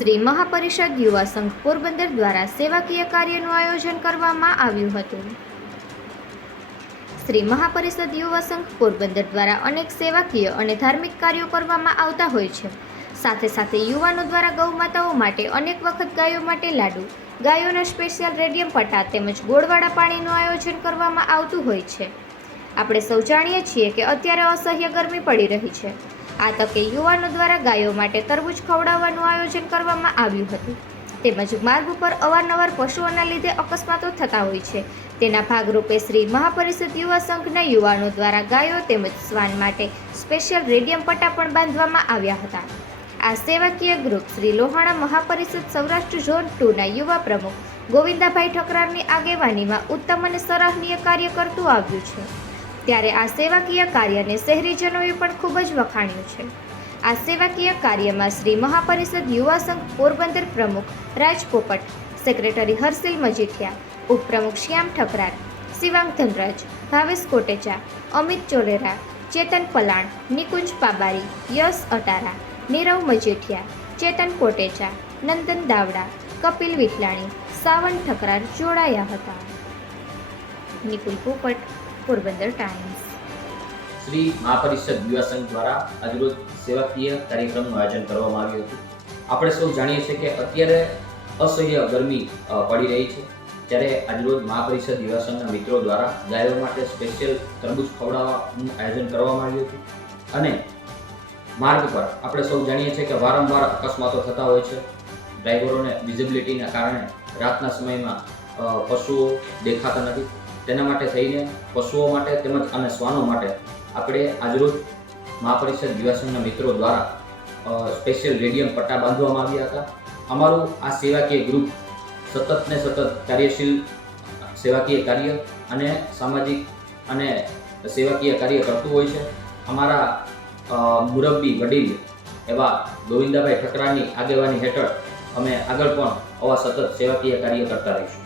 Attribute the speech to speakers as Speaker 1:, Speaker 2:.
Speaker 1: શ્રી મહાપરિષદ યુવા સંઘ પોરબંદર દ્વારા સેવાકીય કાર્યનું આયોજન કરવામાં આવ્યું હતું. શ્રી મહાપરિષદ યુવા સંઘ પોરબંદર દ્વારા અનેક સેવાકીય અને ધાર્મિક કાર્યો કરવામાં આવતા હોય છે. સાથે સાથે યુવાનો દ્વારા ગૌમાતાઓ માટે અનેક વખત ગાયો માટે લાડુ, ગાયોના સ્પેશિયલ રેડિયમ પટ્ટા તેમજ ગોળવાળા પાણીનું આયોજન કરવામાં આવતું હોય છે. આપણે સૌ જાણીએ છીએ કે અત્યારે અસહ્ય ગરમી પડી રહી છે. આ તકે યુવાનો દ્વારા ગાયો માટે તરબૂચ ખવડાવવાનું આયોજન કરવામાં આવ્યું હતું. તેમજ માર્ગ ઉપર અવારનવાર પશુઓના લીધે અકસ્માતો થતા હોય છે. તેના ભાગરૂપે શ્રી મહાપરિષદ યુવા સંઘના યુવાનો દ્વારા ગાયો તેમજ શ્વાન માટે સ્પેશિયલ રેડિયમ પટ્ટા પણ બાંધવામાં આવ્યા હતા. આ સેવાકીય ગ્રુપ શ્રી લોહાણા મહાપરિષદ સૌરાષ્ટ્ર ઝોન ટુના યુવા પ્રમુખ ગોવિંદાભાઈ ઠકરારની આગેવાનીમાં ઉત્તમ અને સરાહનીય કાર્ય કરતું આવ્યું છે. ત્યારે આ સેવાકીય કાર્યને શહેરીજનોએ પણ ખૂબ જ વખાણ્યું છે. આ સેવાકીય કાર્યમાં શ્રી મહાપરિષદ યુવા સંઘ પોરબંદર પ્રમુખ રાજ પોપટ, સેક્રેટરી હર્ષિલ મજીઠિયા, ઉપપ્રમુખ શ્યામ ઠકરાર, શિવાંગ ધનરાજ, ભાવેશ કોટેચા, અમિત ચોલેરા, ચેતન પલાણ, નિકુંજ પાબારી, યશ અટારા, નીરવ મજીઠિયા, ચેતન કોટેચા, નંદન દાવડા, કપિલ વિઠલાણી સાવન ઠકરાર જોડાયા હતા. નિકુલ પોપટ પોરબંદર ટાઈમ્સ
Speaker 2: શ્રી મહાપરિષદ યુવા સંઘ દ્વારા આજરોજ સેવાકીય કાર્યક્રમનું આયોજન કરવામાં આવ્યું હતું. આપણે સૌ જાણીએ છીએ કે અત્યારે અસહ્ય ગરમી પડી રહી છે. ત્યારે આજરોજ મહાપરિષદ યુવા સંઘના મિત્રો દ્વારા ગાયો માટે સ્પેશિયલ તરબૂચ ખવડાવવાનું આયોજન કરવામાં આવ્યું હતું. અને માર્ગ પર આપણે સૌ જાણીએ છીએ કે વારંવાર અકસ્માતો થતા હોય છે. ડ્રાઈવરોને વિઝિબિલિટીના કારણે રાતના સમયમાં પશુઓ દેખાતા નથી. તેના માટે થઈને પશુઓ માટે તેમજ અને શ્વાનો માટે આપણે આજરોજ મહાપરિષદ દિવાસનના મિત્રો દ્વારા સ્પેશિયલ રેડિયમ પટ્ટા બાંધવામાં આવ્યા હતા. અમારું આ સેવાકીય ગ્રુપ સતત ને સતત કાર્યશીલ સેવાકીય કાર્ય અને સામાજિક અને સેવાકીય કાર્ય કરતું હોય છે. અમારા મુરબ્બી વડીલ એવા ગોવિંદાભાઈ ઠકરાની આગેવાની હેઠળ અમે આગળ પણ આવા સતત સેવાકીય કાર્ય કરતા રહીશું.